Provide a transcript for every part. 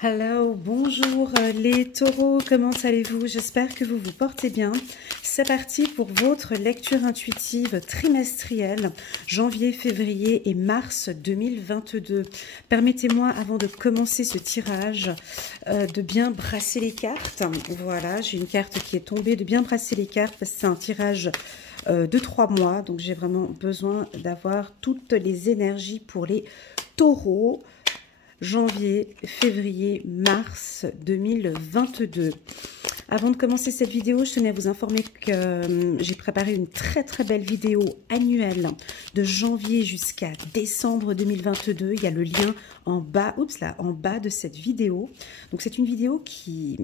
Hello, bonjour les taureaux, comment allez-vous? J'espère que vous vous portez bien. C'est parti pour votre lecture intuitive trimestrielle, janvier, février et mars 2022. Permettez-moi, avant de commencer ce tirage, de bien brasser les cartes. Voilà, j'ai une carte qui est tombée, de bien brasser les cartes parce que c'est un tirage de 3 mois. Donc j'ai vraiment besoin d'avoir toutes les énergies pour les taureaux. Janvier, février, mars 2022. Avant de commencer cette vidéo, je tenais à vous informer que j'ai préparé une très belle vidéo annuelle de janvier jusqu'à décembre 2022. Il y a le lien en bas, en bas de cette vidéo. Donc c'est une vidéo qui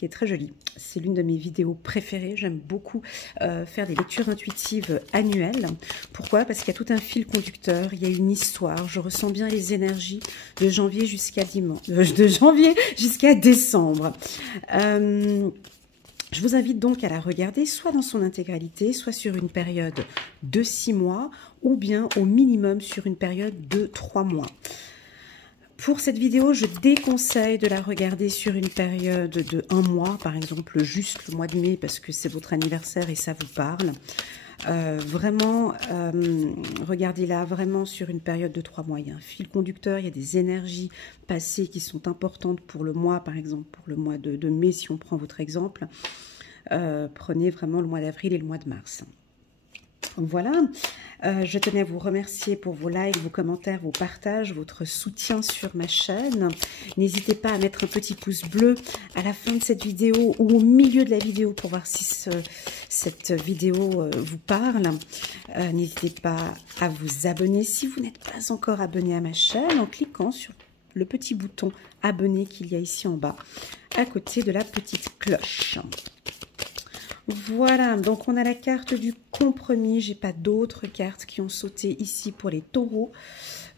est très jolie. C'est l'une de mes vidéos préférées. J'aime beaucoup faire des lectures intuitives annuelles. Pourquoi? Parce qu'il y a tout un fil conducteur, il y a une histoire. Je ressens bien les énergies de janvier jusqu'à décembre. Je vous invite donc à la regarder soit dans son intégralité, soit sur une période de 6 mois, ou bien au minimum sur une période de 3 mois. Pour cette vidéo, je déconseille de la regarder sur une période de 1 mois, par exemple juste le mois de mai, parce que c'est votre anniversaire et ça vous parle. Regardez-la vraiment sur une période de 3 mois. Il y a un fil conducteur, il y a des énergies passées qui sont importantes pour le mois, par exemple, pour le mois de mai, si on prend votre exemple. Prenez vraiment le mois d'avril et le mois de mars. Voilà, je tenais à vous remercier pour vos likes, vos commentaires, vos partages, votre soutien sur ma chaîne. N'hésitez pas à mettre un petit pouce bleu à la fin de cette vidéo ou au milieu de la vidéo pour voir si cette vidéo vous parle. N'hésitez pas à vous abonner si vous n'êtes pas encore abonné à ma chaîne en cliquant sur le petit bouton abonner qu'il y a ici en bas à côté de la petite cloche. Voilà, donc on a la carte du compromis. J'ai pas d'autres cartes qui ont sauté ici pour les taureaux.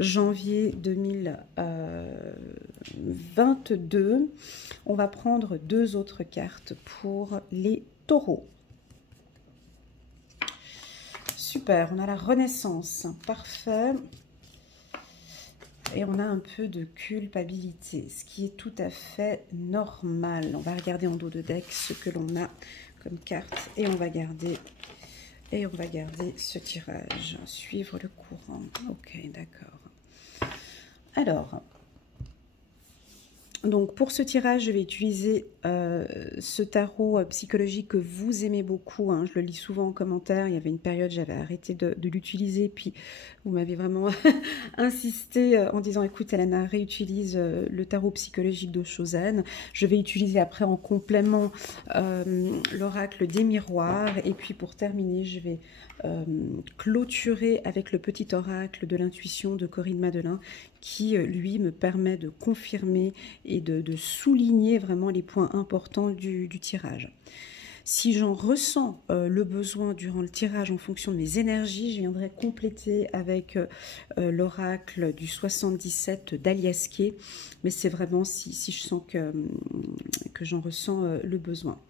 Janvier 2022. On va prendre 2 autres cartes pour les taureaux. Super, on a la Renaissance. Parfait. Et on a un peu de culpabilité, ce qui est tout à fait normal. On va regarder en dos de deck ce que l'on a comme carte et on va garder ce tirage. Suivre le courant. Ok, d'accord. Alors, donc pour ce tirage, je vais utiliser ce tarot psychologique que vous aimez beaucoup. Hein. Je le lis souvent en commentaire. Il y avait une période, j'avais arrêté de l'utiliser. Puis vous m'avez vraiment insisté en disant, écoute Elena, réutilise le tarot psychologique d'Oshozen. Je vais utiliser après en complément l'oracle des miroirs. Et puis pour terminer, je vais clôturer avec le petit oracle de l'intuition de Corinne Madelin qui, lui, me permet de confirmer et de souligner vraiment les points importants du tirage. Si j'en ressens le besoin durant le tirage en fonction de mes énergies, je viendrai compléter avec l'oracle du 77 d'Aliasqué, mais c'est vraiment si je sens que j'en ressens le besoin.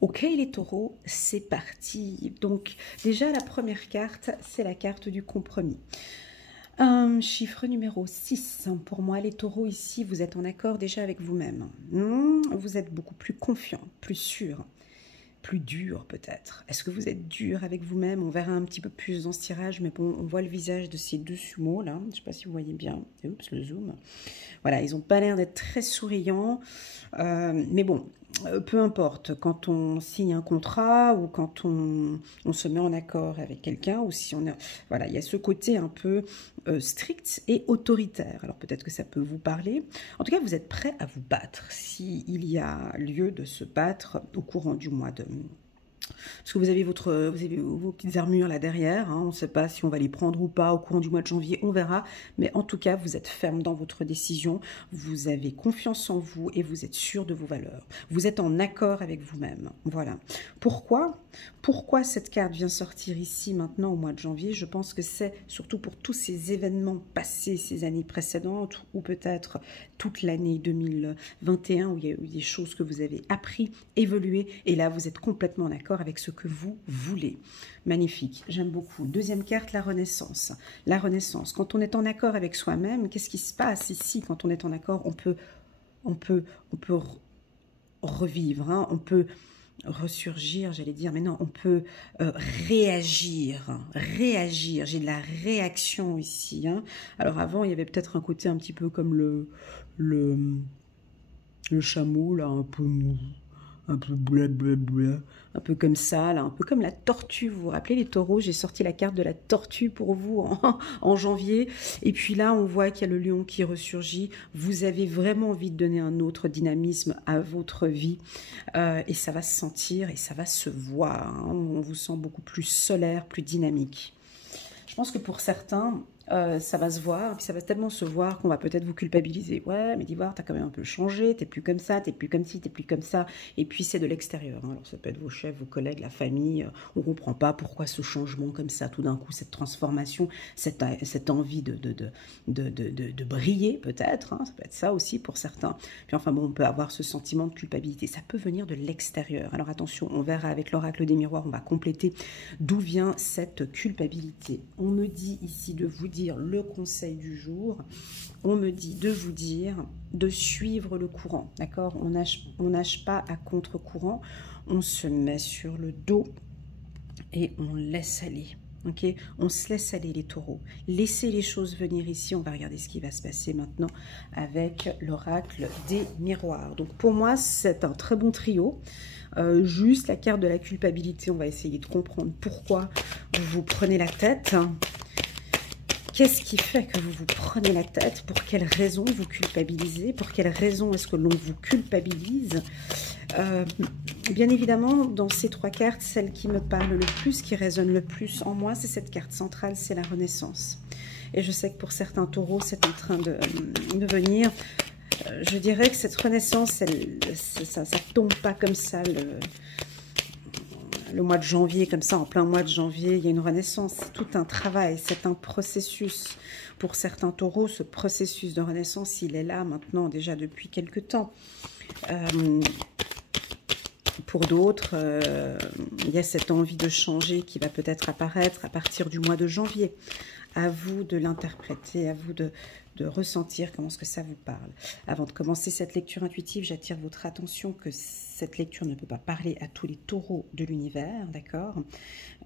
Ok les taureaux, c'est parti. Donc déjà la première carte, c'est la carte du compromis. Chiffre numéro 6. Pour moi, les taureaux, ici, vous êtes en accord déjà avec vous-même. Vous êtes beaucoup plus confiant, plus sûr, plus dur peut-être. Est-ce que vous êtes dur avec vous-même? On verra un petit peu plus dans ce tirage, mais bon, on voit le visage de ces 2 sumos là. Je ne sais pas si vous voyez bien. Oups, le zoom. Voilà, ils n'ont pas l'air d'être très souriants. Mais bon, peu importe, quand on signe un contrat ou quand on se met en accord avec quelqu'un, ou si on a, voilà, il y a ce côté un peu strict et autoritaire. Alors peut-être que ça peut vous parler. En tout cas, vous êtes prêt à vous battre s'il y a lieu de se battre au courant du mois de... Parce que vous avez vos petites armures là derrière, hein, on ne sait pas si on va les prendre ou pas au courant du mois de janvier, on verra. Mais en tout cas, vous êtes ferme dans votre décision, vous avez confiance en vous et vous êtes sûr de vos valeurs. Vous êtes en accord avec vous-même. Voilà. Pourquoi cette carte vient sortir ici maintenant au mois de janvier? Je pense que c'est surtout pour tous ces événements passés, ces années précédentes, ou peut-être toute l'année 2021 où il y a eu des choses que vous avez appris, évolué, et là vous êtes complètement en accord avec ce que vous voulez. Magnifique, j'aime beaucoup. Deuxième carte, la Renaissance. La Renaissance, quand on est en accord avec soi-même, qu'est-ce qui se passe ici? Quand on est en accord, on peut on peut revivre, hein, on peut ressurgir, j'allais dire, mais non, on peut réagir, j'ai de la réaction ici, hein. Alors avant, il y avait peut-être un côté un petit peu comme le chameau, là, un peu mou, un peu blablabla, un peu comme ça, là, un peu comme la tortue. Vous vous rappelez les taureaux? J'ai sorti la carte de la tortue pour vous en janvier. Et puis là, on voit qu'il y a le lion qui ressurgit. Vous avez vraiment envie de donner un autre dynamisme à votre vie. Et ça va se sentir et ça va se voir, hein. On vous sent beaucoup plus solaire, plus dynamique. Je pense que pour certains, ça va se voir, et puis ça va tellement se voir qu'on va peut-être vous culpabiliser. Ouais, mais d'Ivoire, t'as quand même un peu changé, t'es plus comme ça, t'es plus comme ci, t'es plus comme ça. Et puis c'est de l'extérieur, hein. Alors ça peut être vos chefs, vos collègues, la famille. On comprend pas pourquoi ce changement comme ça, tout d'un coup, cette transformation, cette envie de briller peut-être, hein. Ça peut être ça aussi pour certains. Puis enfin bon, on peut avoir ce sentiment de culpabilité. Ça peut venir de l'extérieur. Alors attention, on verra avec l'oracle des miroirs, on va compléter d'où vient cette culpabilité. On me dit ici de vous dire le conseil du jour, on me dit de vous dire de suivre le courant, d'accord? On nage pas à contre-courant, on se met sur le dos et on laisse aller. Ok, on se laisse aller les taureaux. Laissez les choses venir ici. On va regarder ce qui va se passer maintenant avec l'oracle des miroirs. Donc pour moi, c'est un très bon trio. Juste la carte de la culpabilité, on va essayer de comprendre pourquoi vous vous prenez la tête. Qu'est-ce qui fait que vous vous prenez la tête? Pour quelles raisons vous culpabilisez? Pour quelles raisons est-ce que l'on vous culpabilise? Bien évidemment, dans ces trois cartes, celle qui me parle le plus, qui résonne le plus en moi, c'est cette carte centrale, c'est la Renaissance. Et je sais que pour certains taureaux, c'est en train de venir. Je dirais que cette Renaissance, ça ne tombe pas comme ça le mois de janvier, comme ça, en plein mois de janvier, il y a une renaissance. C'est tout un travail, c'est un processus. Pour certains taureaux, ce processus de renaissance, il est là maintenant déjà depuis quelque temps. Pour d'autres, il y a cette envie de changer qui va peut-être apparaître à partir du mois de janvier. À vous de l'interpréter, à vous de ressentir comment est-ce que ça vous parle. Avant de commencer cette lecture intuitive, j'attire votre attention que cette lecture ne peut pas parler à tous les taureaux de l'univers, d'accord?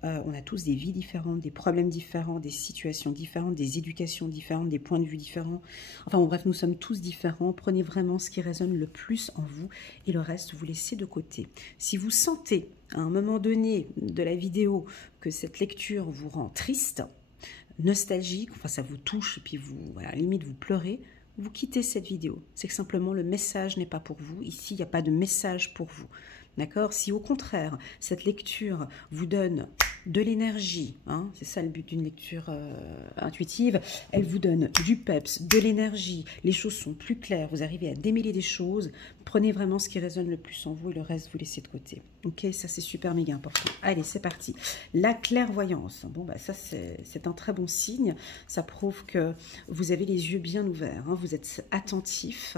On a tous des vies différentes, des problèmes différents, des situations différentes, des éducations différentes, des points de vue différents. Enfin bon, bref, nous sommes tous différents. Prenez vraiment ce qui résonne le plus en vous et le reste, vous laissez de côté. Si vous sentez à un moment donné de la vidéo que cette lecture vous rend triste, nostalgique, enfin ça vous touche et puis vous, voilà, limite vous pleurez, vous quittez cette vidéo. C'est que simplement le message n'est pas pour vous. Ici, il n'y a pas de message pour vous. D'accord? Si au contraire, cette lecture vous donne de l'énergie, hein, c'est ça le but d'une lecture intuitive, elle vous donne du peps, de l'énergie, les choses sont plus claires, vous arrivez à démêler des choses, prenez vraiment ce qui résonne le plus en vous et le reste vous laissez de côté. Ok, ça c'est super méga important. Allez, c'est parti. La clairvoyance, bon bah ça c'est un très bon signe, ça prouve que vous avez les yeux bien ouverts, hein, vous êtes attentif.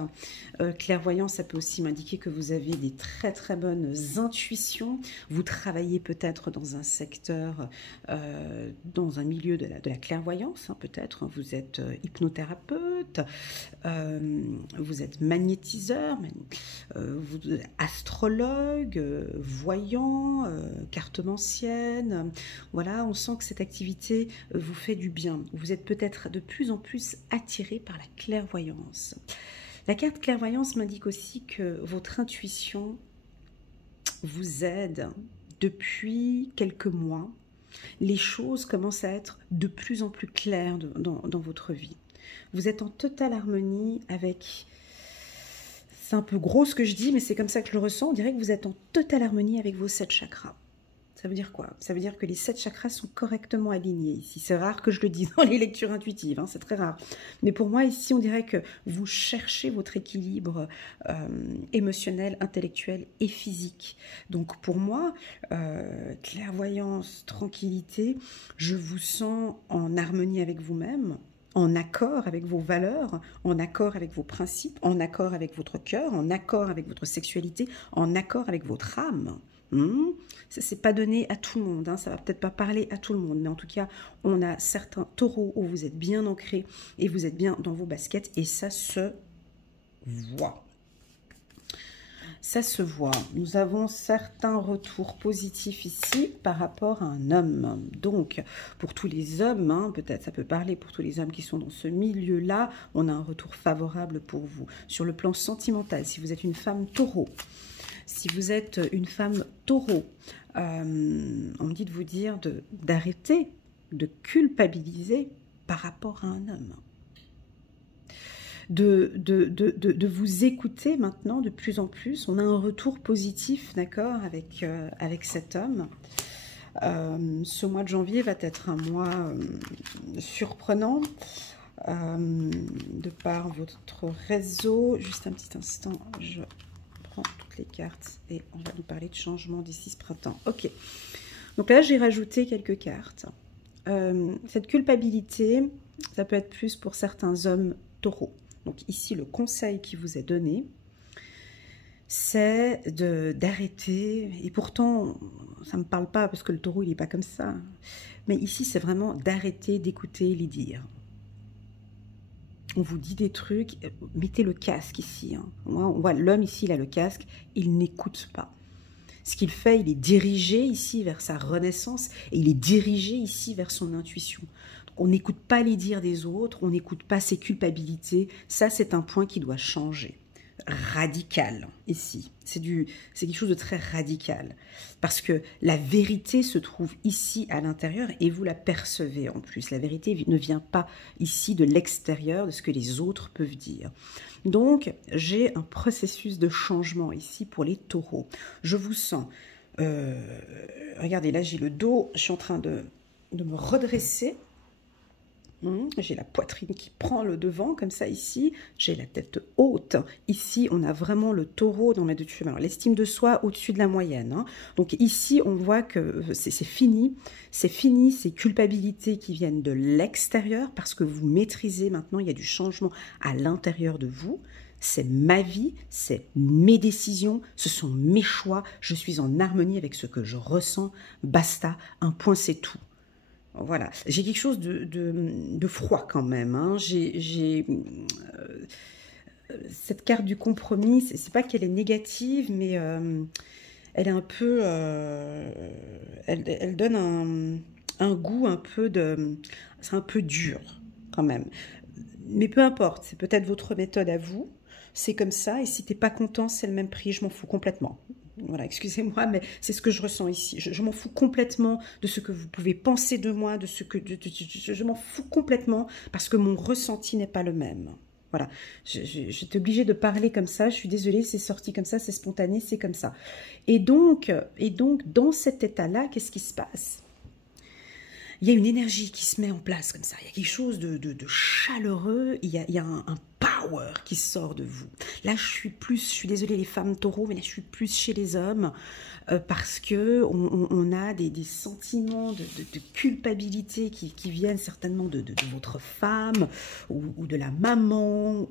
Clairvoyance, ça peut aussi m'indiquer que vous avez des très très bonnes intuitions, vous travaillez peut-être dans un secteur, dans un milieu de la clairvoyance, hein, peut-être, vous êtes hypnothérapeute, vous êtes magnétiseur, astrologue, voyant, cartomancienne, voilà, on sent que cette activité vous fait du bien, vous êtes peut-être de plus en plus attiré par la clairvoyance. La carte clairvoyance m'indique aussi que votre intuition vous aide depuis quelques mois. Les choses commencent à être de plus en plus claires dans votre vie. Vous êtes en totale harmonie avec... C'est un peu gros ce que je dis, mais c'est comme ça que je le ressens. On dirait que vous êtes en totale harmonie avec vos 7 chakras. Ça veut dire quoi? Ça veut dire que les 7 chakras sont correctement alignés ici. C'est rare que je le dise dans les lectures intuitives, hein, c'est très rare. Mais pour moi, ici, on dirait que vous cherchez votre équilibre émotionnel, intellectuel et physique. Donc pour moi, clairvoyance, tranquillité, je vous sens en harmonie avec vous-même, en accord avec vos valeurs, en accord avec vos principes, en accord avec votre cœur, en accord avec votre sexualité, en accord avec votre âme. Ça c'est pas donné à tout le monde, hein. Ça va peut-être pas parler à tout le monde, mais en tout cas, on a certains taureaux où vous êtes bien ancrés et vous êtes bien dans vos baskets et ça se voit. Ça se voit. Nous avons certains retours positifs ici par rapport à un homme. Donc, pour tous les hommes, hein, peut-être ça peut parler pour tous les hommes qui sont dans ce milieu-là, on a un retour favorable pour vous. Sur le plan sentimental, si vous êtes une femme taureau, si vous êtes une femme taureau, on me dit de vous dire d'arrêter de culpabiliser par rapport à un homme. De vous écouter maintenant de plus en plus. On a un retour positif, d'accord, avec cet homme. Ce mois de janvier va être un mois surprenant de par votre réseau. Juste un petit instant, je prends toutes les cartes et on va nous parler de changement d'ici ce printemps. Ok, donc là j'ai rajouté quelques cartes. Cette culpabilité, ça peut être plus pour certains hommes taureaux. Donc ici, le conseil qui vous est donné, c'est d'arrêter. Et pourtant, ça ne me parle pas parce que le taureau, il n'est pas comme ça. Mais ici, c'est vraiment d'arrêter d'écouter les dires. On vous dit des trucs, mettez le casque ici. Hein. On voit l'homme ici, il a le casque, il n'écoute pas. Ce qu'il fait, il est dirigé ici vers sa renaissance et il est dirigé ici vers son intuition. On n'écoute pas les dires des autres, on n'écoute pas ses culpabilités. Ça, c'est un point qui doit changer. Radical, ici. C'est quelque chose de très radical. Parce que la vérité se trouve ici, à l'intérieur, et vous la percevez en plus. La vérité ne vient pas ici de l'extérieur, de ce que les autres peuvent dire. Donc, j'ai un processus de changement ici pour les taureaux. Je vous sens... regardez, là, j'ai le dos, je suis en train de me redresser. J'ai la poitrine qui prend le devant, comme ça ici. J'ai la tête haute. Ici, on a vraiment le taureau dans mes deux cheveux. Alors, l'estime de soi au-dessus de la moyenne. Hein. Donc ici, on voit que c'est fini. C'est fini ces culpabilités qui viennent de l'extérieur parce que vous maîtrisez maintenant, il y a du changement à l'intérieur de vous. C'est ma vie, c'est mes décisions, ce sont mes choix. Je suis en harmonie avec ce que je ressens. Basta, un point, c'est tout. Voilà, j'ai quelque chose de froid quand même. Hein. Cette carte du compromis, c'est pas qu'elle est négative, mais elle est un peu... elle donne un goût un peu de... C'est un peu dur quand même. Mais peu importe, c'est peut-être votre méthode à vous. C'est comme ça, et si t'es pas content, c'est le même prix, je m'en fous complètement. Voilà, excusez-moi, mais c'est ce que je ressens ici. Je m'en fous complètement de ce que vous pouvez penser de moi, de ce que je m'en fous complètement parce que mon ressenti n'est pas le même. Voilà, j'étais obligée de parler comme ça. Je suis désolée, c'est sorti comme ça, c'est spontané, c'est comme ça. Et donc, dans cet état-là, qu'est-ce qui se passe? Il y a une énergie qui se met en place comme ça. Il y a quelque chose de chaleureux. Il y a un power qui sort de vous. Là, je suis désolée les femmes taureaux, mais là, je suis plus chez les hommes parce que on a des sentiments de culpabilité qui viennent certainement de votre femme ou de la maman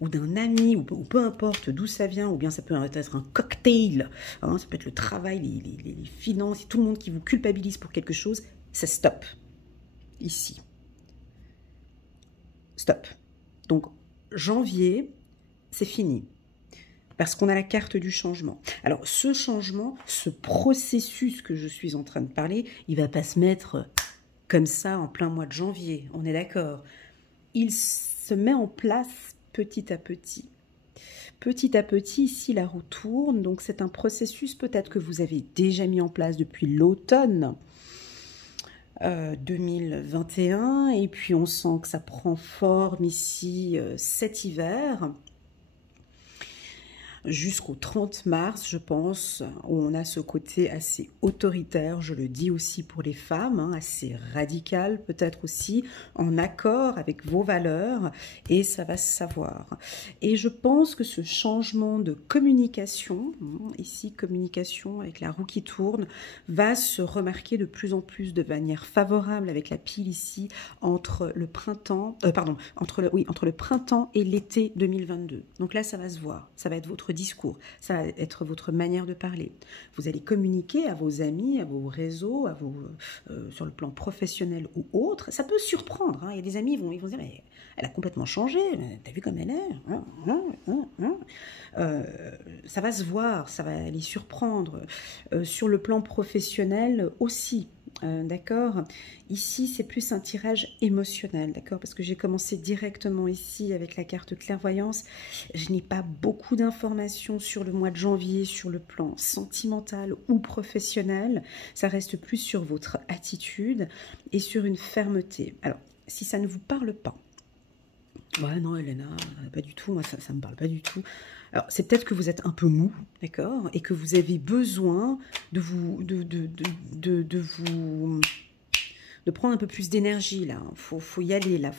ou d'un ami ou peu importe d'où ça vient, ou bien ça peut être un cocktail. Hein, ça peut être le travail, les finances, tout le monde qui vous culpabilise pour quelque chose. C'est stop, ici. Stop. Donc, janvier, c'est fini. Parce qu'on a la carte du changement. Alors, ce changement, ce processus que je suis en train de parler, il ne va pas se mettre comme ça en plein mois de janvier. On est d'accord. Il se met en place petit à petit. Petit à petit, ici, la roue tourne. Donc, c'est un processus peut-être que vous avez déjà mis en place depuis l'automne 2021, et puis on sent que ça prend forme ici cet hiver jusqu'au 30 mars, je pense, où on a ce côté assez autoritaire, je le dis aussi pour les femmes, hein, assez radical peut-être aussi, en accord avec vos valeurs, et ça va se savoir. Et je pense que ce changement de communication, ici communication avec la roue qui tourne, va se remarquer de plus en plus de manière favorable avec la pile ici, entre le printemps, entre le printemps et l'été 2022. Donc là, ça va se voir, ça va être votre discours, ça va être votre manière de parler. Vous allez communiquer à vos amis, à vos réseaux, sur le plan professionnel ou autre. Ça peut surprendre. Hein. Il y a des amis, ils vont se dire, mais elle a complètement changé, t'as vu comme elle est. Ça va se voir, ça va les surprendre. Sur le plan professionnel aussi. D'accord. Ici, c'est plus un tirage émotionnel, d'accord, parce que j'ai commencé directement ici avec la carte clairvoyance. Je n'ai pas beaucoup d'informations sur le mois de janvier, sur le plan sentimental ou professionnel. Ça reste plus sur votre attitude et sur une fermeté. Alors, si ça ne vous parle pas, ouais, non, Elena, pas du tout, moi ça ne me parle pas du tout. Alors, c'est peut-être que vous êtes un peu mou, d'accord, et que vous avez besoin de vous, de prendre un peu plus d'énergie, là. Faut y aller, là.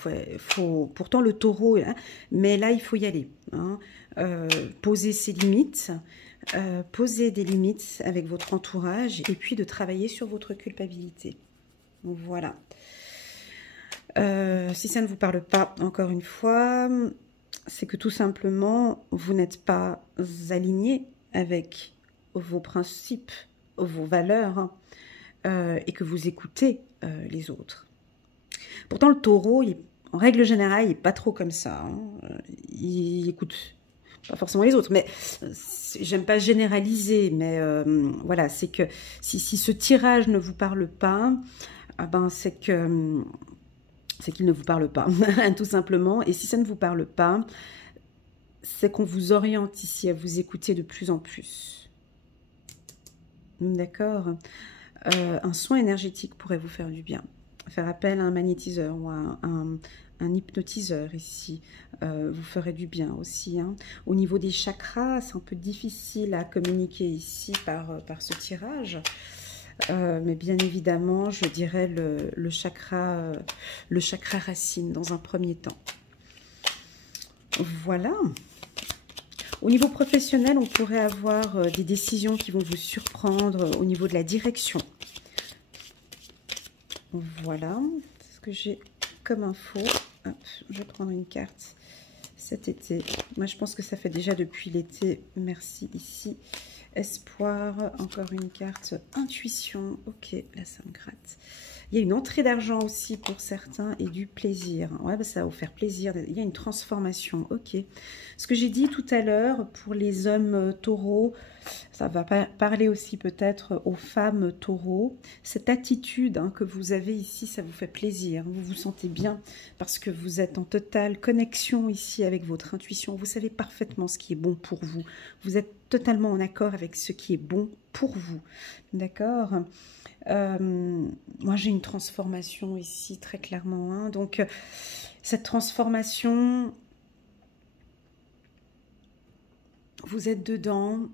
Pourtant, le taureau, là, mais là, il faut y aller. Hein. Poser ses limites, poser des limites avec votre entourage, et puis de travailler sur votre culpabilité. Voilà. Si ça ne vous parle pas, encore une fois, c'est que tout simplement, vous n'êtes pas aligné avec vos principes, vos valeurs, et que vous écoutez les autres. Pourtant, le taureau, en règle générale, il n'est pas trop comme ça. Hein. Il écoute pas forcément les autres, mais j'aime pas généraliser, mais voilà, c'est que si ce tirage ne vous parle pas, ben c'est qu'il ne vous parle pas, tout simplement. Et si ça ne vous parle pas, c'est qu'on vous oriente ici à vous écouter de plus en plus. D'accord. Un soin énergétique pourrait vous faire du bien. Faire appel à un magnétiseur ou à un hypnotiseur ici vous ferait du bien aussi. Hein. Au niveau des chakras, c'est un peu difficile à communiquer ici par ce tirage. Mais bien évidemment, je dirais le chakra racine dans un premier temps. Voilà. Au niveau professionnel, on pourrait avoir des décisions qui vont vous surprendre au niveau de la direction. Voilà. C'est ce que j'ai comme info. Hop, je vais prendre une carte cet été. Moi, je pense que ça fait déjà depuis l'été. Merci ici. Espoir, encore une carte, intuition, ok, là ça me gratte. Il y a une entrée d'argent aussi pour certains et du plaisir. Ouais, bah ça va vous faire plaisir, il y a une transformation, ok. Ce que j'ai dit tout à l'heure pour les hommes taureaux, ça va parler aussi peut-être aux femmes taureaux. Cette attitude hein, que vous avez ici, ça vous fait plaisir, vous vous sentez bien parce que vous êtes en totale connexion ici avec votre intuition. Vous savez parfaitement ce qui est bon pour vous. Vous êtes totalement en accord avec ce qui est bon pour vous. D'accord. Moi, j'ai une transformation ici, très clairement. Hein. Donc, cette transformation, vous êtes dedans,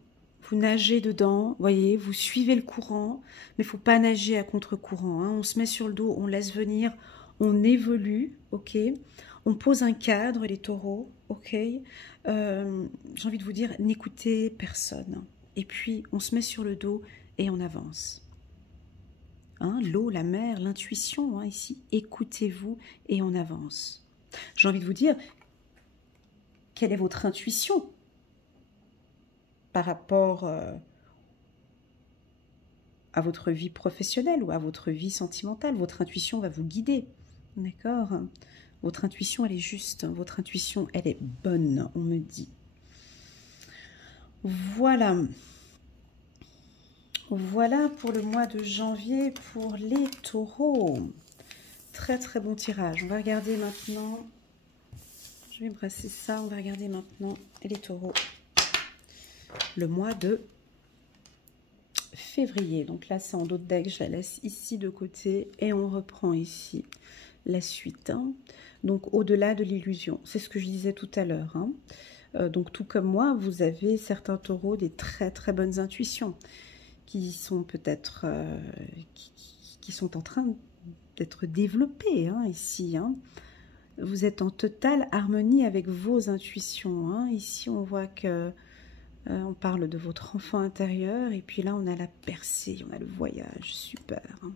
vous nagez dedans, voyez, vous suivez le courant, mais il ne faut pas nager à contre-courant. Hein. On se met sur le dos, on laisse venir, on évolue, ok. On pose un cadre, les taureaux, ok. J'ai envie de vous dire, n'écoutez personne. Et puis, on se met sur le dos et on avance. Hein, l'eau, la mer, l'intuition, hein, ici, écoutez-vous et on avance. J'ai envie de vous dire, quelle est votre intuition par rapport à votre vie professionnelle ou à votre vie sentimentale? Votre intuition va vous guider, d'accord? Votre intuition, elle est juste, votre intuition, elle est bonne, on me dit. Voilà. Voilà pour le mois de janvier pour les taureaux. Très très bon tirage. On va regarder maintenant. Je vais brasser ça. On va regarder maintenant les taureaux. Le mois de février. Donc là, c'est en dos de deck. Je la laisse ici de côté. Et on reprend ici la suite. Hein. Donc au-delà de l'illusion. C'est ce que je disais tout à l'heure. Hein. Donc tout comme moi, vous avez certains taureaux des très très bonnes intuitions. Qui sont peut-être qui sont en train d'être développés hein, ici. Hein. Vous êtes en totale harmonie avec vos intuitions. Hein. Ici, on voit que on parle de votre enfant intérieur et puis là, on a la percée, on a le voyage. Super. Hein.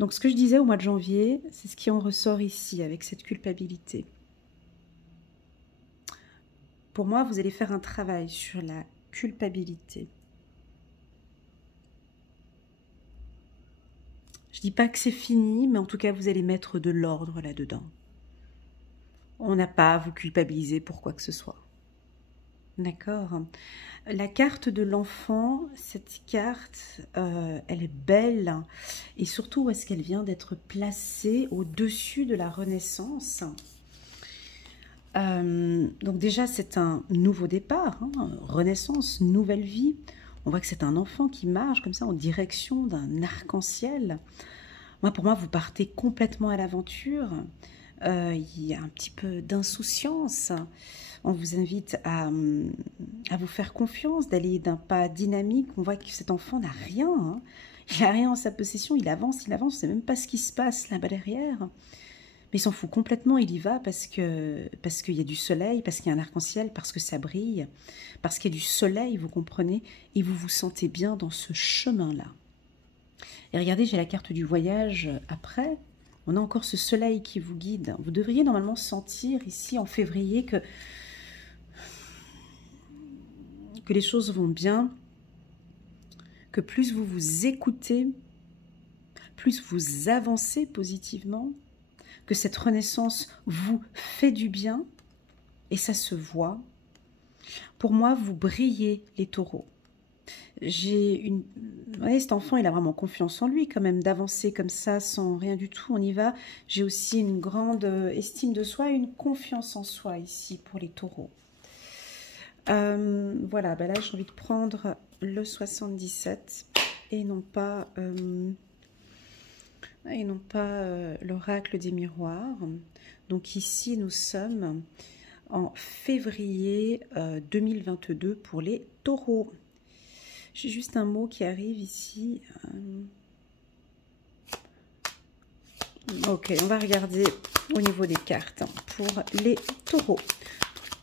Donc, ce que je disais au mois de janvier, c'est ce qui en ressort ici avec cette culpabilité. Pour moi, vous allez faire un travail sur la culpabilité. Je dis pas que c'est fini, mais en tout cas, vous allez mettre de l'ordre là-dedans. On n'a pas à vous culpabiliser pour quoi que ce soit. D'accord. La carte de l'enfant, cette carte, elle est belle. Et surtout, où est-ce qu'elle vient d'être placée au-dessus de la Renaissance? Donc déjà, c'est un nouveau départ, hein, renaissance, nouvelle vie. On voit que c'est un enfant qui marche comme ça en direction d'un arc-en-ciel. Pour moi, vous partez complètement à l'aventure. Il y a un petit peu d'insouciance. On vous invite à vous faire confiance, d'aller d'un pas dynamique. On voit que cet enfant n'a rien. Hein. Il n'a rien en sa possession. Il avance. On ne sait même pas ce qui se passe là-bas derrière. Mais il s'en fout complètement, il y va parce qu'il y a du soleil, parce qu'il y a un arc-en-ciel, parce que ça brille, parce qu'il y a du soleil, vous comprenez, et vous vous sentez bien dans ce chemin-là. Et regardez, j'ai la carte du voyage après. On a encore ce soleil qui vous guide. Vous devriez normalement sentir ici en février que les choses vont bien, que plus vous vous écoutez, plus vous avancez positivement, que cette renaissance vous fait du bien, et ça se voit. Pour moi, vous brillez, les taureaux. Vous voyez, cet enfant, il a vraiment confiance en lui quand même, d'avancer comme ça, sans rien du tout, on y va. J'ai aussi une grande estime de soi, une confiance en soi ici pour les taureaux. Voilà, là j'ai envie de prendre le 77 et non pas... l'oracle des miroirs. Donc ici, nous sommes en février 2022 pour les taureaux. J'ai juste un mot qui arrive ici. Ok, on va regarder au niveau des cartes pour les taureaux.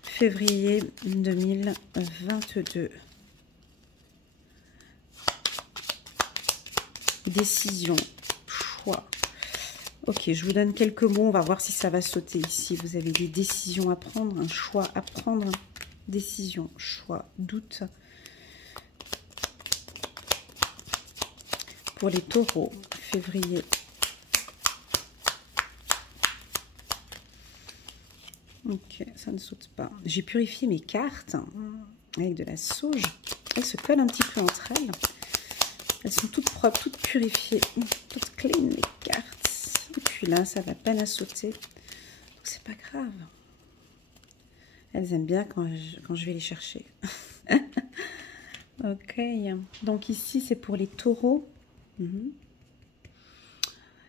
Février 2022. Décision. Ok, je vous donne quelques mots, on va voir si ça va sauter ici. Vous avez des décisions à prendre, un choix à prendre. Décision, choix, doute. Pour les taureaux, février. Ok, ça ne saute pas. J'ai purifié mes cartes avec de la sauge. Elles se collent un petit peu entre elles. Elles sont toutes propres, toutes purifiées, toutes clean les cartes. Et puis là, ça va pas la sauter. Donc c'est pas grave. Elles aiment bien quand je vais les chercher. Ok. Donc ici, c'est pour les taureaux.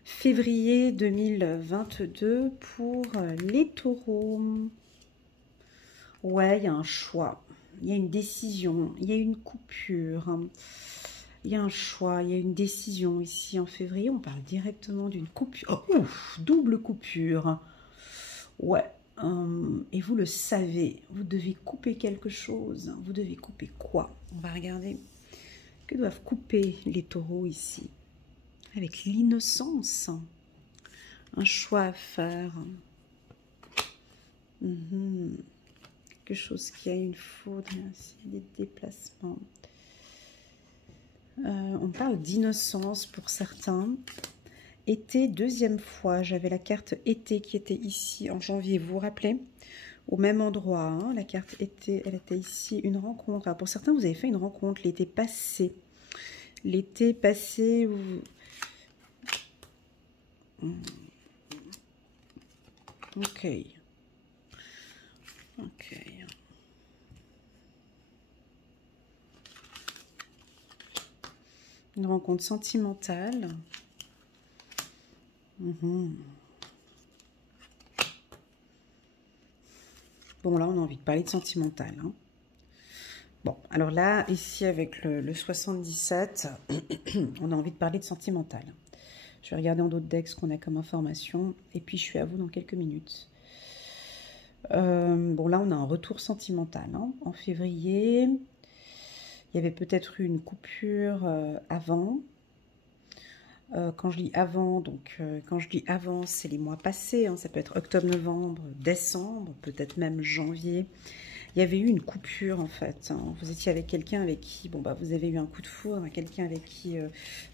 Février 2022 pour les taureaux. Ouais, il y a un choix. Il y a une décision. Il y a une coupure. Il y a un choix, il y a une décision ici en février. On parle directement d'une coupure. Oh, ouf, double coupure. Ouais. Et vous le savez, vous devez couper quelque chose. Vous devez couper quoi? On va regarder. Que doivent couper les taureaux ici? Avec l'innocence. Un choix à faire. Quelque chose qui a une faute. Il y a des déplacements. On parle d'innocence pour certains. Été, deuxième fois, j'avais la carte été qui était ici en janvier, vous vous rappelez? Au même endroit, hein, la carte été, elle était ici, une rencontre. Alors pour certains, vous avez fait une rencontre l'été passé. L'été passé, vous... Ok. Ok. Une rencontre sentimentale. Bon, là, on a envie de parler de sentimental. Hein. Bon, alors là, ici, avec le 77, on a envie de parler de sentimental. Je vais regarder en d'autres decks ce qu'on a comme information. Et puis, je suis à vous dans quelques minutes. Bon, là, on a un retour sentimental. Hein, en février, il y avait peut-être eu une coupure avant. Quand je dis avant, quand je dis avant, c'est les mois passés. Hein, ça peut être octobre, novembre, décembre, peut-être même janvier. Il il y avait eu une coupure en fait, hein. Vous étiez avec quelqu'un avec qui, bon bah vous avez eu un coup de foudre, quelqu'un avec qui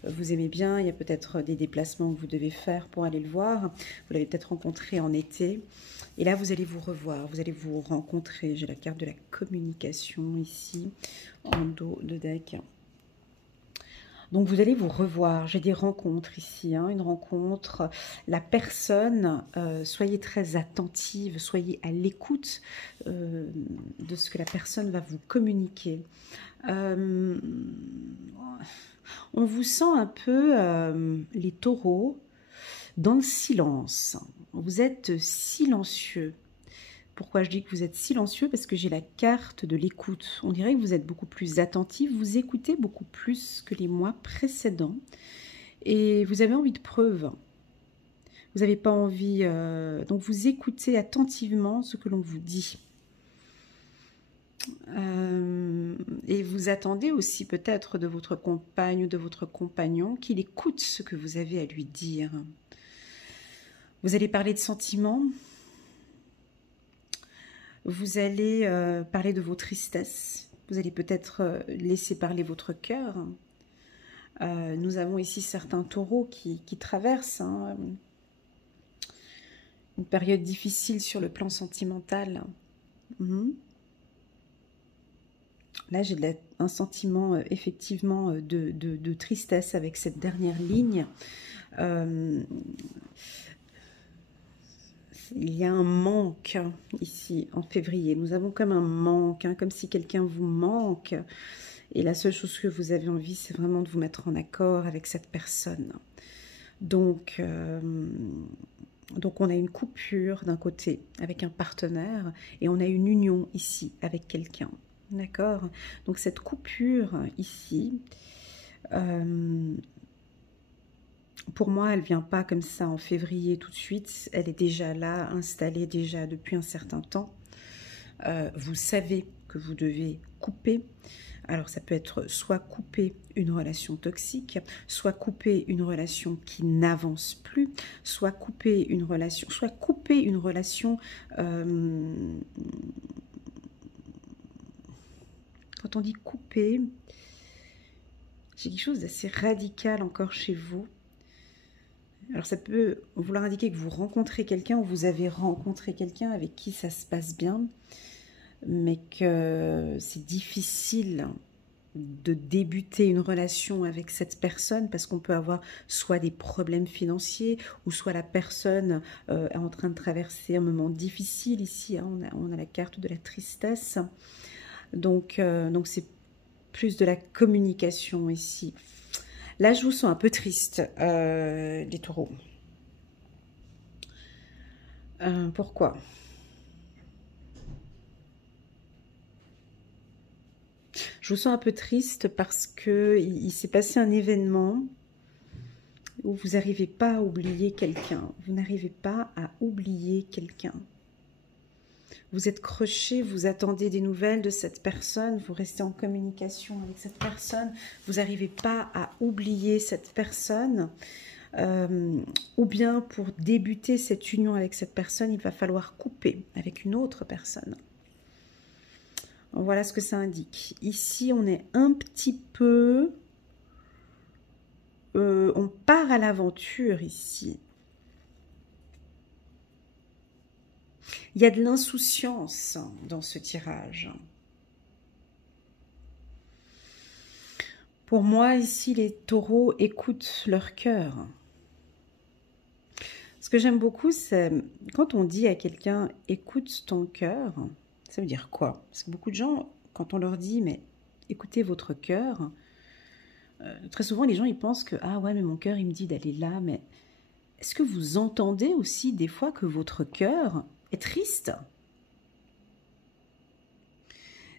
vous aimez bien. Il y a peut-être des déplacements que vous devez faire pour aller le voir. Vous l'avez peut-être rencontré en été. Et là, vous allez vous revoir, vous allez vous rencontrer. J'ai la carte de la communication ici, en dos de deck. Donc, vous allez vous revoir. J'ai des rencontres ici, hein, une rencontre. La personne, soyez très attentive, soyez à l'écoute de ce que la personne va vous communiquer. On vous sent un peu, les taureaux, dans le silence. Vous êtes silencieux. Pourquoi je dis que vous êtes silencieux? Parce que j'ai la carte de l'écoute. On dirait que vous êtes beaucoup plus attentif, vous écoutez beaucoup plus que les mois précédents. Et vous avez envie de preuves. Vous n'avez pas envie... donc vous écoutez attentivement ce que l'on vous dit. Et vous attendez aussi peut-être de votre compagne ou de votre compagnon qu'il écoute ce que vous avez à lui dire. Vous allez parler de sentiments. Vous allez parler de vos tristesses. Vous allez peut-être laisser parler votre cœur. Nous avons ici certains taureaux qui traversent une période difficile sur le plan sentimental. Là, j'ai un sentiment effectivement de tristesse avec cette dernière ligne. Il y a un manque ici en février. Nous avons comme un manque, comme si quelqu'un vous manque. Et la seule chose que vous avez envie, c'est vraiment de vous mettre en accord avec cette personne. Donc on a une coupure d'un côté avec un partenaire et on a une union ici avec quelqu'un. D'accord? Donc cette coupure ici... pour moi, elle ne vient pas comme ça en février tout de suite. Elle est déjà là, installée déjà depuis un certain temps. Vous savez que vous devez couper. Alors, ça peut être soit couper une relation toxique, soit couper une relation qui n'avance plus, soit couper une relation... Quand on dit couper, j'ai quelque chose d'assez radical encore chez vous. Alors ça peut vouloir indiquer que vous rencontrez quelqu'un ou vous avez rencontré quelqu'un avec qui ça se passe bien, mais que c'est difficile de débuter une relation avec cette personne parce qu'on peut avoir soit des problèmes financiers ou soit la personne est en train de traverser un moment difficile. Ici, hein, on a la carte de la tristesse. Donc c'est plus de la communication ici. Là, je vous sens un peu triste, les taureaux. Pourquoi? Je vous sens un peu triste parce qu'il s'est passé un événement où vous n'arrivez pas à oublier quelqu'un. Vous n'arrivez pas à oublier quelqu'un. Vous êtes croché, vous attendez des nouvelles de cette personne, vous restez en communication avec cette personne, vous n'arrivez pas à oublier cette personne, ou bien pour débuter cette union avec cette personne, il va falloir couper avec une autre personne. Voilà ce que ça indique. Ici, on est un petit peu... on part à l'aventure ici. Il y a de l'insouciance dans ce tirage. Pour moi, ici, les taureaux écoutent leur cœur. Ce que j'aime beaucoup, c'est quand on dit à quelqu'un « écoute ton cœur », ça veut dire quoi? Parce que beaucoup de gens, quand on leur dit « mais écoutez votre cœur », très souvent, les gens ils pensent que « ah ouais, mais mon cœur, il me dit d'aller là », mais est-ce que vous entendez aussi des fois que votre cœur est triste?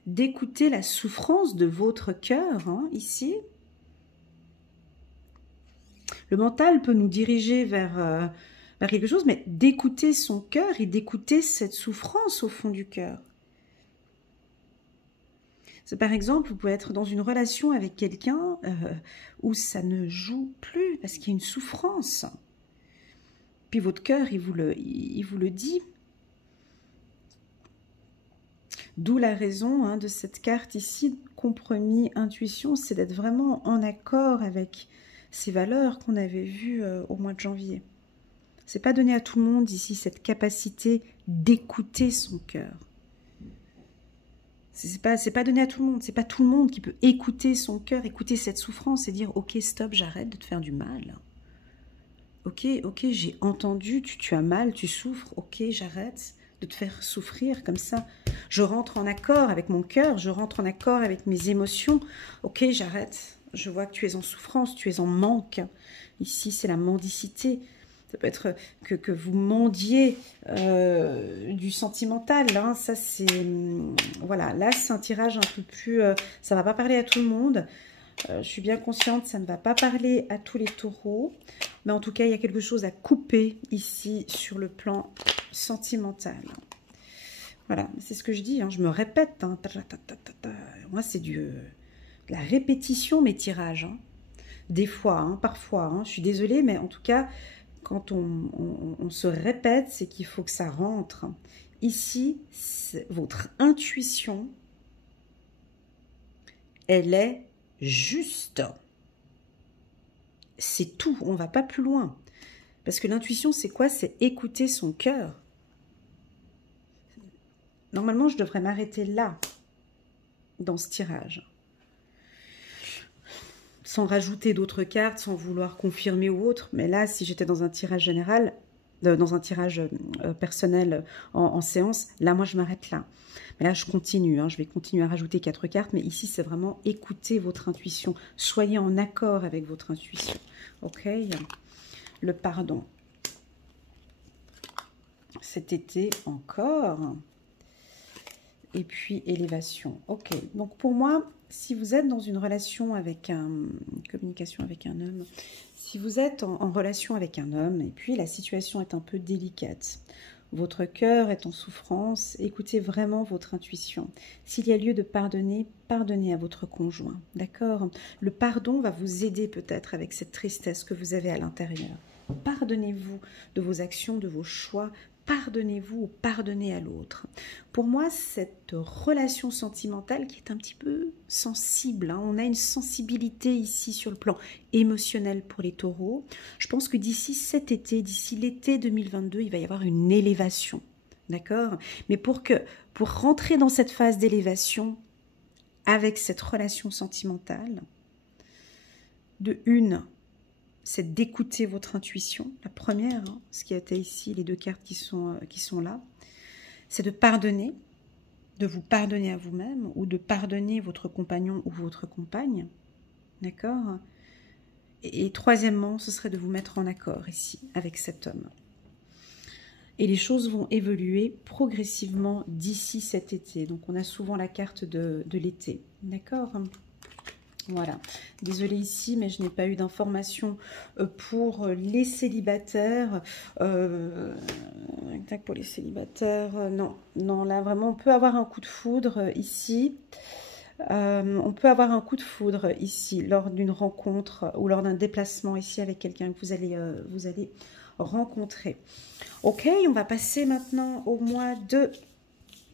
D'écouter la souffrance de votre cœur, hein, ici. Le mental peut nous diriger vers quelque chose, mais d'écouter son cœur et d'écouter cette souffrance au fond du cœur. Par exemple, vous pouvez être dans une relation avec quelqu'un où ça ne joue plus parce qu'il y a une souffrance. Puis votre cœur, il vous le dit. D'où la raison hein, de cette carte ici, compromis, intuition, c'est d'être vraiment en accord avec ces valeurs qu'on avait vues au mois de janvier. C'est pas donné à tout le monde ici cette capacité d'écouter son cœur. C'est pas donné à tout le monde. C'est pas tout le monde qui peut écouter son cœur, écouter cette souffrance et dire « Ok, stop, j'arrête de te faire du mal. Ok, j'ai entendu, tu as mal, tu souffres. Ok, j'arrête de te faire souffrir comme ça. Je rentre en accord avec mon cœur, je rentre en accord avec mes émotions. Ok, j'arrête. Je vois que tu es en souffrance, tu es en manque. Ici, c'est la mendicité. Ça peut être que vous mendiez du sentimental. Hein. Ça, c'est... Voilà, là, c'est un tirage un peu plus... ça ne va pas parler à tout le monde. Je suis bien consciente, ça ne va pas parler à tous les taureaux. Mais en tout cas, il y a quelque chose à couper ici sur le plan sentimental. Voilà, c'est ce que je dis. Hein. Je me répète. Hein. Moi, c'est de la répétition, mes tirages. Hein. Des fois, hein, parfois. Hein. Je suis désolée, mais en tout cas... Quand on se répète, c'est qu'il faut que ça rentre. Ici, votre intuition, elle est juste. C'est tout, on ne va pas plus loin. Parce que l'intuition, c'est quoi? C'est écouter son cœur. Normalement, je devrais m'arrêter là, dans ce tirage. Sans rajouter d'autres cartes, sans vouloir confirmer ou autre. Mais là, si j'étais dans un tirage général, dans un tirage personnel en séance, là, moi, je m'arrête là. Mais là, je continue. Hein, je vais continuer à rajouter 4 cartes. Mais ici, c'est vraiment écouter votre intuition. Soyez en accord avec votre intuition. OK? Le pardon. Cet été encore. Et puis, élévation. OK. Donc, pour moi... Si vous êtes dans une relation avec communication avec un homme, si vous êtes en relation avec un homme et puis la situation est un peu délicate, votre cœur est en souffrance, écoutez vraiment votre intuition. S'il y a lieu de pardonner, pardonnez à votre conjoint, d'accord? Le pardon va vous aider peut-être avec cette tristesse que vous avez à l'intérieur. Pardonnez-vous de vos actions, de vos choix. Pardonnez-vous ou pardonnez à l'autre. Pour moi, cette relation sentimentale qui est un petit peu sensible, hein, on a une sensibilité ici sur le plan émotionnel pour les taureaux. Je pense que d'ici cet été, d'ici l'été 2022, il va y avoir une élévation. D'accord? Mais pour rentrer dans cette phase d'élévation avec cette relation sentimentale, de une, c'est d'écouter votre intuition, la première, hein, ce qui a été ici, les 2 cartes qui sont là, c'est de pardonner, de vous pardonner à vous-même ou de pardonner votre compagnon ou votre compagne, d'accord? Et troisièmement, ce serait de vous mettre en accord ici, avec cet homme. Et les choses vont évoluer progressivement d'ici cet été. Donc, on a souvent la carte de l'été, d'accord? Voilà, désolée ici, mais je n'ai pas eu d'informations pour les célibataires. Pour les célibataires, non, là vraiment, on peut avoir un coup de foudre ici. On peut avoir un coup de foudre ici lors d'une rencontre ou lors d'un déplacement ici avec quelqu'un que vous allez rencontrer. Ok, on va passer maintenant au mois de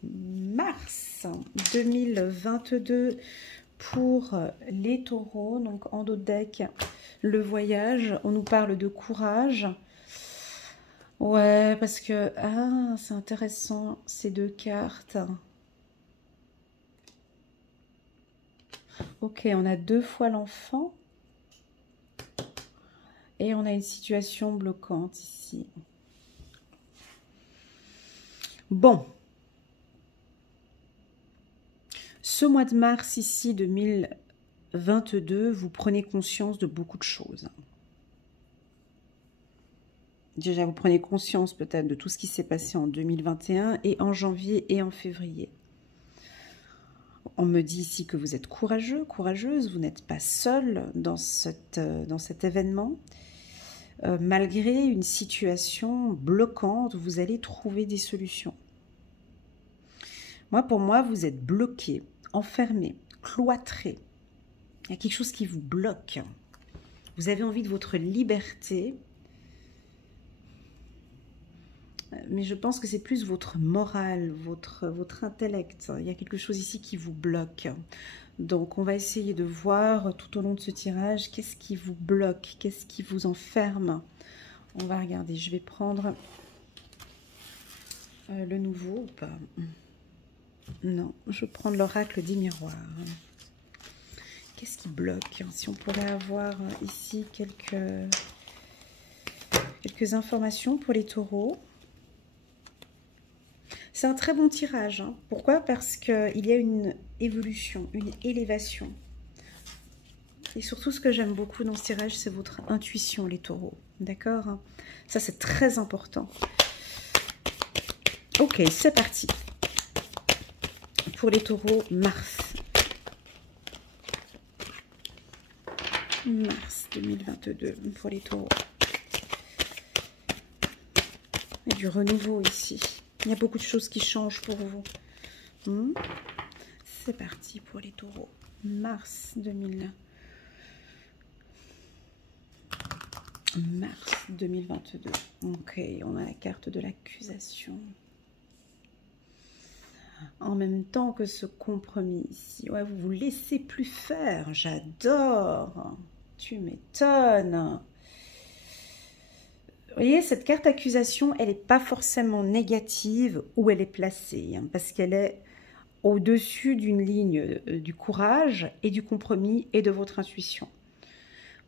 mars 2022. Pour les taureaux, donc en dos de deck, le voyage, on nous parle de courage. Ouais, parce que, c'est intéressant, ces 2 cartes. Ok, on a 2 fois l'enfant. Et on a une situation bloquante ici. Bon. Ce mois de mars ici, 2022, vous prenez conscience de beaucoup de choses. Déjà, vous prenez conscience peut-être de tout ce qui s'est passé en 2021 et en janvier et en février. On me dit ici que vous êtes courageux, courageuse, vous n'êtes pas seul dans cet événement. Malgré une situation bloquante, vous allez trouver des solutions. Pour moi, vous êtes bloqué, enfermé, cloîtré. Il y a quelque chose qui vous bloque. Vous avez envie de votre liberté. Mais je pense que c'est plus votre morale, votre intellect. Il y a quelque chose ici qui vous bloque. Donc, on va essayer de voir tout au long de ce tirage, qu'est-ce qui vous bloque, qu'est-ce qui vous enferme. On va regarder, je vais prendre le nouveau ou pas? Non, je vais prendre l'oracle des miroirs. Qu'est-ce qui bloque? Si on pourrait avoir ici quelques informations pour les taureaux. C'est un très bon tirage. Hein. Pourquoi? Parce qu'il y a une évolution, une élévation. Et surtout, ce que j'aime beaucoup dans ce tirage, c'est votre intuition, les taureaux. D'accord? Ça, c'est très important. Ok, c'est parti. Pour les taureaux, Mars. Mars 2022 pour les taureaux. Il y a du renouveau ici. Il y a beaucoup de choses qui changent pour vous. C'est parti pour les taureaux. Mars 2022. Ok, on a la carte de l'accusation. En même temps que ce compromis ici. Ouais, vous vous laissez plus faire. J'adore. Tu m'étonnes. Vous voyez, cette carte accusation, elle n'est pas forcément négative où elle est placée. Hein, parce qu'elle est au-dessus d'une ligne du courage et du compromis et de votre intuition.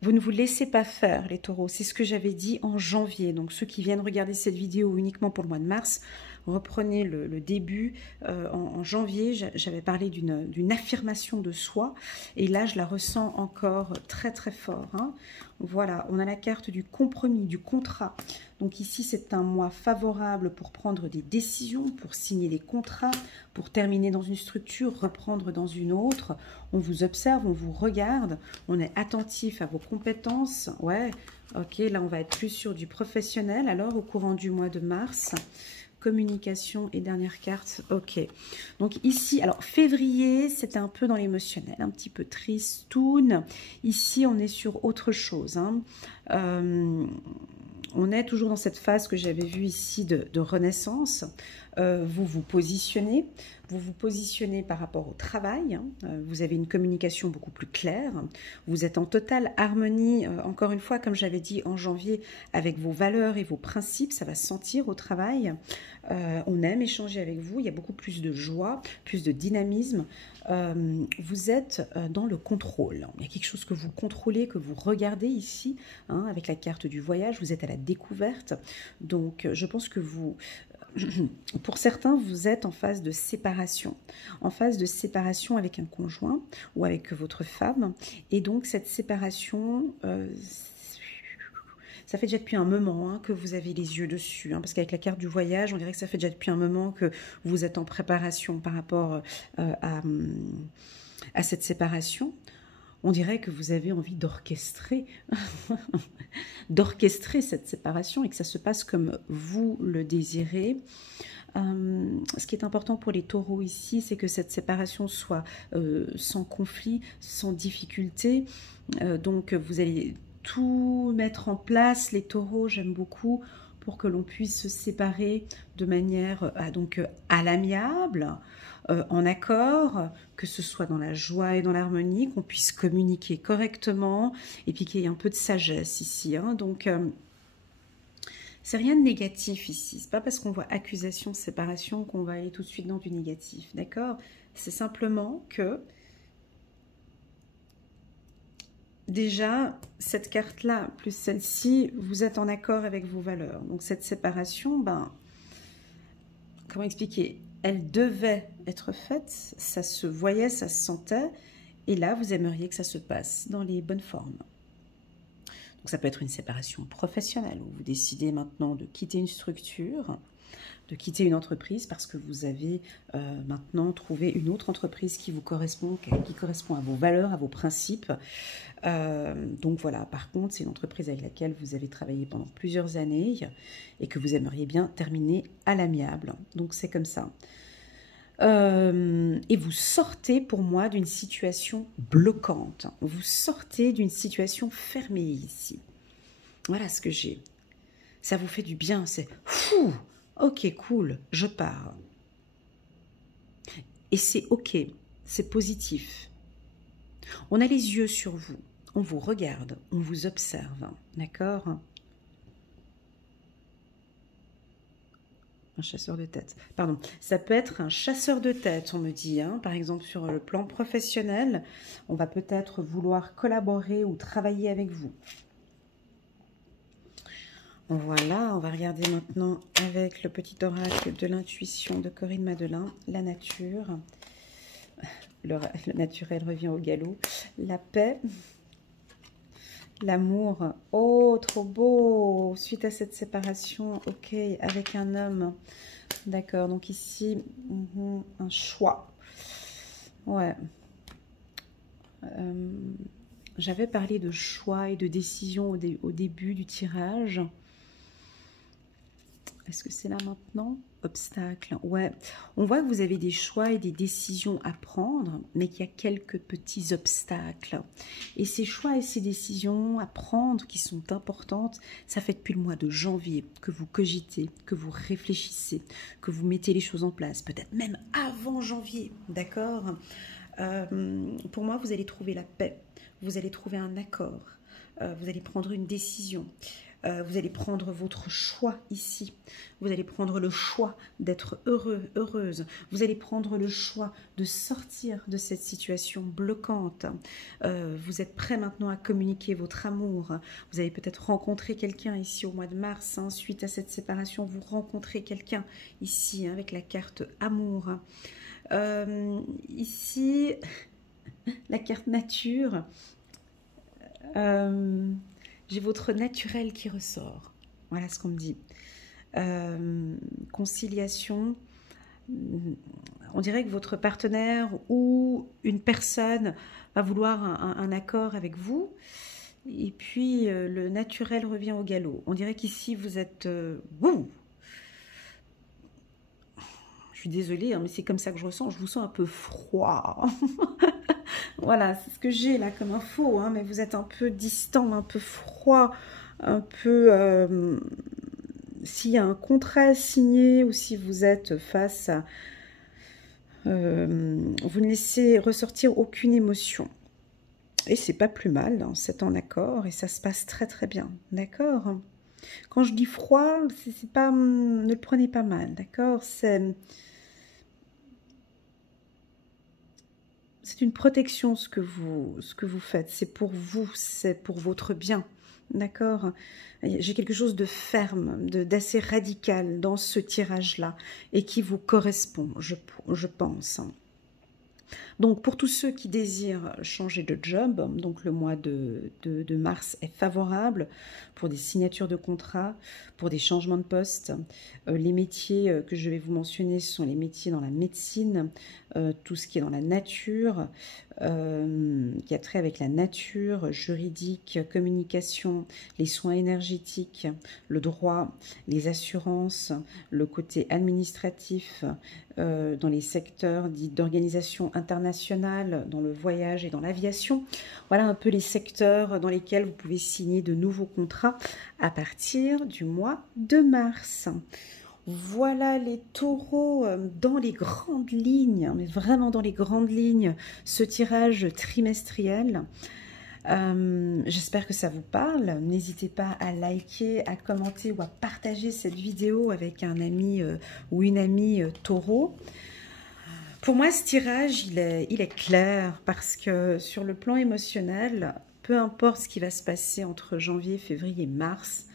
Vous ne vous laissez pas faire, les taureaux. C'est ce que j'avais dit en janvier. Donc, ceux qui viennent regarder cette vidéo uniquement pour le mois de mars, reprenez le début. En janvier, j'avais parlé d'une affirmation de soi. Et là, je la ressens encore très, très fort. Hein. Voilà, on a la carte du compromis, du contrat. Donc ici, c'est un mois favorable pour prendre des décisions, pour signer des contrats, pour terminer dans une structure, reprendre dans une autre. On vous observe, on vous regarde, on est attentif à vos compétences. Ouais, ok, là, on va être plus sur du professionnel. Alors, au courant du mois de mars, communication et dernière carte, ok. Donc ici, alors février, c'était un peu dans l'émotionnel, un petit peu tristoun. Ici, on est sur autre chose. Hein. On est toujours dans cette phase que j'avais vue ici de renaissance. Vous vous positionnez par rapport au travail. Hein. Vous avez une communication beaucoup plus claire. Vous êtes en totale harmonie, encore une fois, comme j'avais dit en janvier, avec vos valeurs et vos principes. Ça va se sentir au travail. On aime échanger avec vous. Il y a beaucoup plus de joie, plus de dynamisme. Vous êtes dans le contrôle. Il y a quelque chose que vous contrôlez, que vous regardez ici, hein, avec la carte du voyage. Vous êtes à la découverte. Donc, je pense que vous... Pour certains, vous êtes en phase de séparation. En phase de séparation avec un conjoint ou avec votre femme. Et donc, cette séparation... ça fait déjà depuis un moment hein, que vous avez les yeux dessus, hein, parce qu'avec la carte du voyage, on dirait que ça fait déjà depuis un moment que vous êtes en préparation par rapport à cette séparation. On dirait que vous avez envie d'orchestrer cette séparation et que ça se passe comme vous le désirez. Ce qui est important pour les taureaux ici, c'est que cette séparation soit sans conflit, sans difficulté. Donc vous allez tout mettre en place, les taureaux, j'aime beaucoup, pour que l'on puisse se séparer de manière à l'amiable, en accord, que ce soit dans la joie et dans l'harmonie, qu'on puisse communiquer correctement, et puis qu'il y ait un peu de sagesse ici. Hein. Donc, c'est rien de négatif ici. C'est pas parce qu'on voit accusation, séparation qu'on va aller tout de suite dans du négatif, d'accord? C'est simplement que déjà, cette carte-là, plus celle-ci, vous êtes en accord avec vos valeurs. Donc, cette séparation, comment expliquer? Elle devait être faite, ça se voyait, ça se sentait, et là, vous aimeriez que ça se passe dans les bonnes formes. Donc, ça peut être une séparation professionnelle, où vous décidez maintenant de quitter une structure, de quitter une entreprise parce que vous avez maintenant trouvé une autre entreprise qui vous correspond, qui correspond à vos valeurs, à vos principes. Donc voilà, par contre, c'est une entreprise avec laquelle vous avez travaillé pendant plusieurs années et que vous aimeriez bien terminer à l'amiable. Donc c'est comme ça. Et vous sortez pour moi d'une situation bloquante. Vous sortez d'une situation fermée ici. Voilà ce que j'ai. Ça vous fait du bien, c'est fou. Ok, cool, je pars. Et c'est ok, c'est positif. On a les yeux sur vous, on vous regarde, on vous observe, d'accord? Un chasseur de tête. Pardon. Ça peut être un chasseur de tête, on me dit. Hein. Par exemple, sur le plan professionnel, on va peut-être vouloir collaborer ou travailler avec vous. Voilà, on va regarder maintenant avec le petit oracle de l'intuition de Corinne Madelin, la nature. Le naturel revient au galop. La paix. L'amour. Oh, trop beau. Suite à cette séparation, ok, avec un homme. D'accord, donc ici, un choix. Ouais. J'avais parlé de choix et de décision au début du tirage. Est-ce que c'est là maintenant? Obstacle. Ouais. On voit que vous avez des choix et des décisions à prendre, mais qu'il y a quelques petits obstacles. Et ces choix et ces décisions à prendre qui sont importantes, ça fait depuis le mois de janvier que vous cogitez, que vous réfléchissez, que vous mettez les choses en place. Peut-être même avant janvier, d'accord? Pour moi, vous allez trouver la paix. Vous allez trouver un accord. Vous allez prendre une décision. Vous allez prendre votre choix ici. Vous allez prendre le choix d'être heureux, heureuse. Vous allez prendre le choix de sortir de cette situation bloquante. Vous êtes prêt maintenant à communiquer votre amour. Vous avez peut-être rencontré quelqu'un ici au mois de mars. Hein, suite à cette séparation, vous rencontrez quelqu'un ici hein, avec la carte amour. Ici, la carte nature. J'ai votre naturel qui ressort. Voilà ce qu'on me dit. Conciliation. On dirait que votre partenaire ou une personne va vouloir un accord avec vous. Et puis, le naturel revient au galop. On dirait qu'ici, vous êtes... Je suis désolée, hein, mais c'est comme ça que je ressens. Je vous sens un peu froid. Voilà, c'est ce que j'ai là comme info, hein, mais vous êtes un peu distant, un peu froid, un peu... s'il y a un contrat signé ou si vous êtes face à... vous ne laissez ressortir aucune émotion. Et c'est pas plus mal, hein, c'est en accord et ça se passe très très bien, d'accord? Quand je dis froid, c'est pas... ne le prenez pas mal, d'accord? C'est une protection ce que vous faites. C'est pour vous, c'est pour votre bien. D'accord? J'ai quelque chose de ferme, d'assez radical dans ce tirage-là et qui vous correspond, je pense. Donc, pour tous ceux qui désirent changer de job, donc le mois de mars est favorable pour des signatures de contrats, pour des changements de poste. Les métiers que je vais vous mentionner sont les métiers dans la médecine, tout ce qui est dans la nature, qui a trait avec la nature, juridique, communication, les soins énergétiques, le droit, les assurances, le côté administratif, dans les secteurs dits d'organisation internationale, dans le voyage et dans l'aviation. Voilà un peu les secteurs dans lesquels vous pouvez signer de nouveaux contrats à partir du mois de mars. Voilà les taureaux dans les grandes lignes, mais vraiment dans les grandes lignes, ce tirage trimestriel. J'espère que ça vous parle. N'hésitez pas à liker, à commenter ou à partager cette vidéo avec un ami ou une amie taureau. Pour moi, ce tirage, il est clair parce que sur le plan émotionnel, peu importe ce qui va se passer entre janvier, février et mars,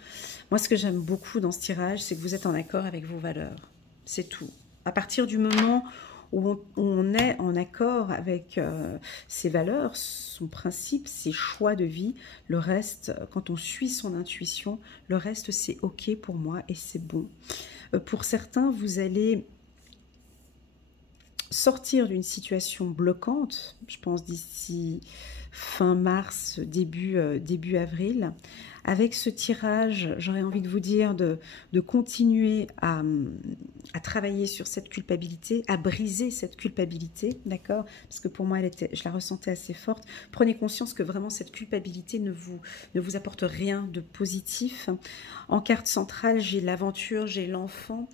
moi, ce que j'aime beaucoup dans ce tirage, c'est que vous êtes en accord avec vos valeurs. C'est tout. À partir du moment où on est en accord avec ses valeurs, son principe, ses choix de vie, le reste, quand on suit son intuition, le reste, c'est OK pour moi et c'est bon. Pour certains, vous allez sortir d'une situation bloquante, je pense d'ici fin mars, début avril. Avec ce tirage, j'aurais envie de vous dire de continuer à travailler sur cette culpabilité, à briser cette culpabilité, d'accord? Parce que pour moi, je la ressentais assez forte. Prenez conscience que vraiment cette culpabilité ne vous apporte rien de positif. En carte centrale, j'ai l'aventure, j'ai l'enfant.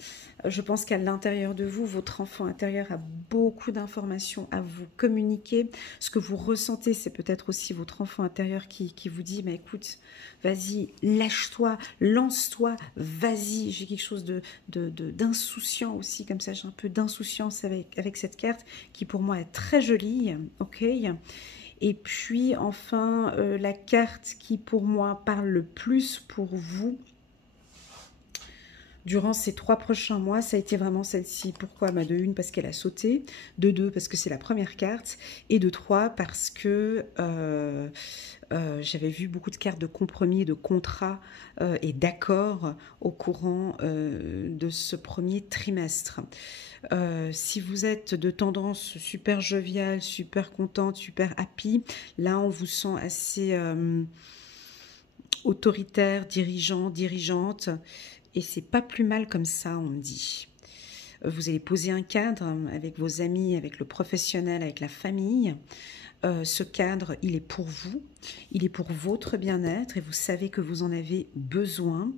Je pense qu'à l'intérieur de vous, votre enfant intérieur a beaucoup d'informations à vous communiquer. Ce que vous ressentez, c'est peut-être aussi votre enfant intérieur qui vous dit, mais écoute, vas-y, lâche-toi, lance-toi, vas-y. J'ai quelque chose d'insouciant aussi, comme ça, j'ai un peu d'insouciance avec cette carte qui pour moi est très jolie, ok. Et puis enfin, la carte qui pour moi parle le plus pour vous, durant ces 3 prochains mois, ça a été vraiment celle-ci. Pourquoi? De 1, parce qu'elle a sauté. De 2, parce que c'est la première carte. Et de 3, parce que j'avais vu beaucoup de cartes de compromis, de contrats et d'accords au courant de ce premier trimestre. Si vous êtes de tendance super joviale, super contente, super happy, là on vous sent assez autoritaire, dirigeant, dirigeante. Et c'est pas plus mal comme ça, on me dit. Vous allez poser un cadre avec vos amis, avec le professionnel, avec la famille. Ce cadre, il est pour vous, il est pour votre bien-être et vous savez que vous en avez besoin.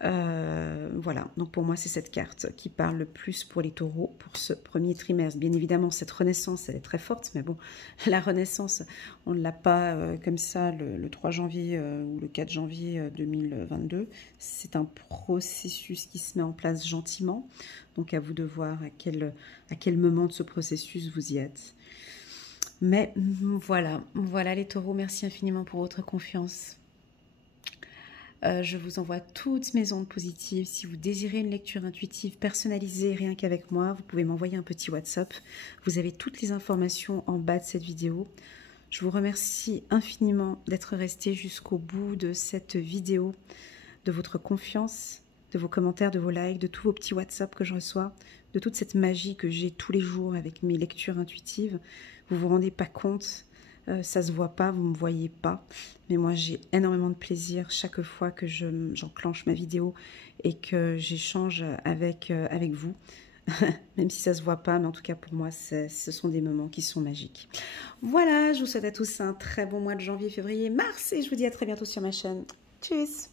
Voilà, donc pour moi c'est cette carte qui parle le plus pour les taureaux pour ce premier trimestre. Bien évidemment cette renaissance elle est très forte, mais bon, la renaissance on ne l'a pas comme ça le 3 janvier ou le 4 janvier 2022. C'est un processus qui se met en place gentiment, donc à vous de voir à quel moment de ce processus vous y êtes. Mais voilà les taureaux, merci infiniment pour votre confiance. Je vous envoie toutes mes ondes positives. Si vous désirez une lecture intuitive personnalisée rien qu'avec moi, vous pouvez m'envoyer un petit WhatsApp. Vous avez toutes les informations en bas de cette vidéo. Je vous remercie infiniment d'être resté jusqu'au bout de cette vidéo, de votre confiance, de vos commentaires, de vos likes, de tous vos petits WhatsApp que je reçois, de toute cette magie que j'ai tous les jours avec mes lectures intuitives. Vous vous rendez pas compte, ça se voit pas, vous me voyez pas, mais moi j'ai énormément de plaisir chaque fois que j'enclenche ma vidéo et que j'échange avec vous, même si ça se voit pas, mais en tout cas pour moi ce sont des moments qui sont magiques. Voilà, je vous souhaite à tous un très bon mois de janvier, février, mars et je vous dis à très bientôt sur ma chaîne. Tchuss!